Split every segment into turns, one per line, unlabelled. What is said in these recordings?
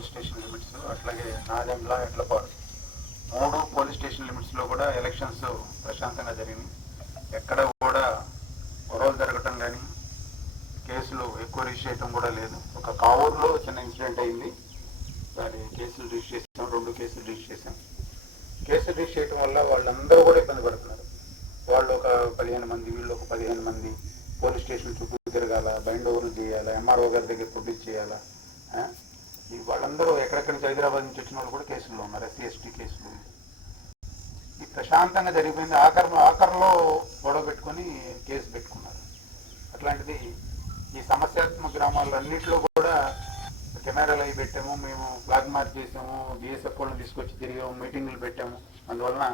Police station limits అట్లాగే నాదెంల ఎడ్లపాడు. మూడు police station లిమిట్స్లో కూడా ఎలక్షన్స్ ప్రశాంతంగా జరిగింది ఎక్కడ కూడా గొడవలు జరగటం కానీ కేసులు ఎక్కువ రిజిస్ చేయటం కూడా లేదు. ఒక కావూరులో చిన్న ఇన్సిడెంట్ అయింది. దాని కేసులు రిజిస్ట్ చేసాం రెండు కేసులు రిజిస్టర్ చేసాం. కేసులు రిజిస్ట్ చేయటం వల్ల వాళ్ళందరూ కూడా ఇబ్బంది పడుతున్నారు. వాళ్ళు ఒక పదిహేను మంది వీళ్ళు ఒక పదిహేను మంది పోలీస్ స్టేషన్ చుట్టూ తిరగాల బైండ్ ఓవర్లు చేయాలా ఎంఆర్ఓ గారి దగ్గర ప్రొడ్యూస్ చేయాలా ఈ వాళ్ళందరూ ఎక్కడెక్కడి నుంచి హైదరాబాద్ నుంచి వచ్చిన వాళ్ళు కూడా కేసుల్లో ఉన్నారు ఎస్సీ ఎస్టీ కేసులు. ఈ ప్రశాంతంగా జరిగిపోయింది. ఆఖరి ఆఖరిలో గొడవ పెట్టుకొని కేసు పెట్టుకున్నారు. అట్లాంటిది ఈ సమస్యాత్మక గ్రామాల్లో అన్నింటిలో కూడా కెమెరాలు అవి పెట్టాము. మేము ఫ్లాగ్ మార్చ్ చేసాము. బిఎస్ఎఫ్ వాళ్ళని తీసుకొచ్చి తిరిగాము. మీటింగులు పెట్టాము. అందువలన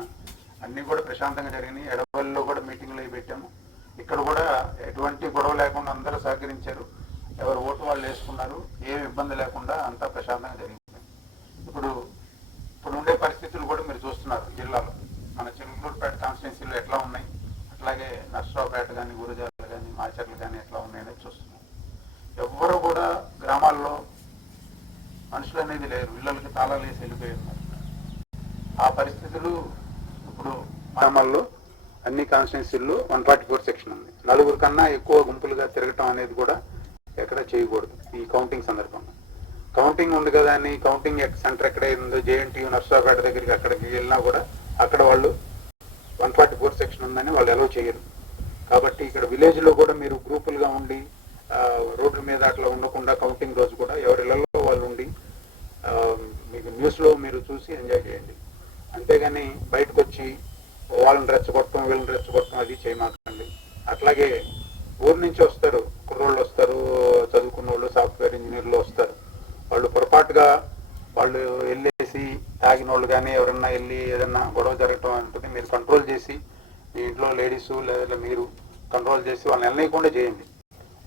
అన్నీ కూడా ప్రశాంతంగా జరిగినాయి. ఎడవల్లో కూడా మీటింగులు అవి పెట్టాము. ఇక్కడ కూడా ఎటువంటి గొడవ లేకుండా అందరూ సహకరించారు. ఎవరు ఓటు వాళ్ళు వేసుకున్నారు ఏమి ఇబ్బంది లేకుండా అంతా ప్రశాంతంగా జరిగింది. ఇప్పుడు ఇప్పుడు ఉండే పరిస్థితులు కూడా మీరు చూస్తున్నారు జిల్లాలో. మన చిలుకూరుపేట కాన్స్టిట్యున్సీలో ఎట్లా ఉన్నాయి? అట్లాగే నర్సరావుపేట కానీ గురుజాలు కానీ మాచర్లు కానీ ఎట్లా ఉన్నాయనేది చూస్తున్నాం. ఎవ్వరు కూడా గ్రామాల్లో మనుషులు అనేది లేరు. ఇళ్ళకి తాళాలు వేసి వెళ్ళిపోయి ఉన్నారు. ఆ పరిస్థితులు ఇప్పుడు గ్రామాల్లో అన్ని కాన్స్టిట్యున్సీల్లో వన్ ఫార్టీ ఫోర్ సెక్షన్ ఉంది. నలుగురు కన్నా ఎక్కువ గుంపులుగా తిరగటం అనేది కూడా ఎక్కడ చేయకూడదు. ఈ కౌంటింగ్ సందర్భంగా కౌంటింగ్ ఉంది కదా అని కౌంటింగ్ సెంటర్ ఎక్కడ ఉందో జేఎన్టీయూ నర్సాపేట దగ్గరికి అక్కడికి వెళ్ళినా కూడా అక్కడ వాళ్ళు వన్ ఫార్టీ ఫోర్ సెక్షన్ ఉందని వాళ్ళు అలౌ చేయరు. కాబట్టి ఇక్కడ విలేజ్లో కూడా మీరు గ్రూపులుగా ఉండి రోడ్ల మీద అట్లా ఉండకుండా కౌంటింగ్ రోజు కూడా ఎవరి ఇళ్ళలో వాళ్ళు ఉండి మీకు న్యూస్లో మీరు చూసి ఎంజాయ్ చేయండి. అంతేగాని బయటకు వచ్చి వాళ్ళని రెచ్చగొట్టడం వీళ్ళని రెచ్చగొట్టడం అది చేయమాకండి. అట్లాగే ఊరి నుంచి వస్తారు కుర్రోళ్ళు వస్తారు. సాఫ్ట్వేర్ ఇంజనీర్లు వస్తారు. వాళ్ళు పొరపాటుగా వాళ్ళు వెళ్ళేసి తాగిన వాళ్ళు కానీ ఎవరన్నా వెళ్ళి ఏదన్నా గొడవ జరగటం ఉంటుంది మీరు కంట్రోల్ చేసి మీ ఇంట్లో లేడీస్ లేదా మీరు కంట్రోల్ చేసి వాళ్ళని వెళ్ళనీయకుండా చేయండి.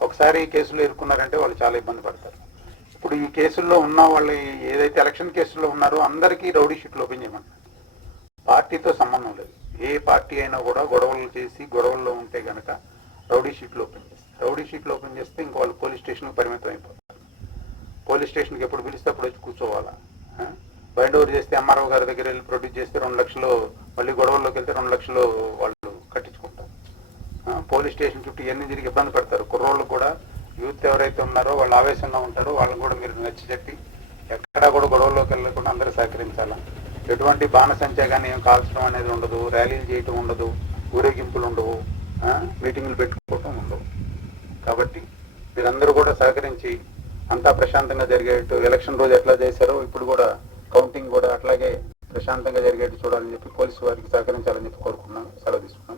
ఒకసారి కేసులు ఎదుర్కొన్నారంటే వాళ్ళు చాలా ఇబ్బంది పడతారు. ఇప్పుడు ఈ కేసుల్లో ఉన్న వాళ్ళు ఏదైతే ఎలక్షన్ కేసుల్లో ఉన్నారో అందరికీ రౌడీ షీట్లు ఓపెన్ చేయమంటారు పార్టీతో సంబంధం లేదు. ఏ పార్టీ అయినా కూడా గొడవలు చేసి గొడవల్లో ఉంటే కనుక రౌడీ షీట్లు ఓపెన్ చేస్తారు. రౌడీ షీట్లు ఓపెన్ చేస్తే ఇంకా వాళ్ళు పోలీస్ స్టేషన్కి పరిమితం అయిపోతారు. పోలీస్ స్టేషన్కి ఎప్పుడు పిలిస్తే అప్పుడు వచ్చి కూర్చోవాలా? బయట ఓవర్ చేస్తే ఎంఆర్ఓ గారి దగ్గర వెళ్ళి ప్రొడ్యూస్ చేస్తే రెండు లక్షలు మళ్ళీ గొడవల్లోకి వెళ్తే రెండు లక్షలు వాళ్ళు కట్టించుకుంటారు. పోలీస్ స్టేషన్ చుట్టూ ఇవన్నీ తిరిగి ఇబ్బంది పెడతారు. కుర్రోళ్ళు కూడా యూత్ ఎవరైతే ఉన్నారో వాళ్ళు ఆవేశంగా ఉంటారో వాళ్ళని కూడా మీరు నచ్చి చెప్పి ఎక్కడా కూడా గొడవల్లోకి వెళ్ళకుండా అందరూ సహకరించాలా? ఎటువంటి బాణసంచా కానీ ఏం కాల్చడం అనేది ఉండదు ర్యాలీలు చేయటం ఉండదు ఊరేగింపులు ఉండవు మీటింగ్లు పెట్టుకోవటం ఉండవు. కాబట్టి మీరందరూ కూడా సహకరించి అంతా ప్రశాంతంగా జరిగేట్టు ఎలక్షన్ రోజు ఎట్లా చేశారో ఇప్పుడు కూడా కౌంటింగ్ కూడా అట్లాగే ప్రశాంతంగా జరిగేట్టు చూడాలని చెప్పి పోలీసు వారికి సహకరించాలని చెప్పి కోరుకున్నాను సెలవు తీసుకున్నాను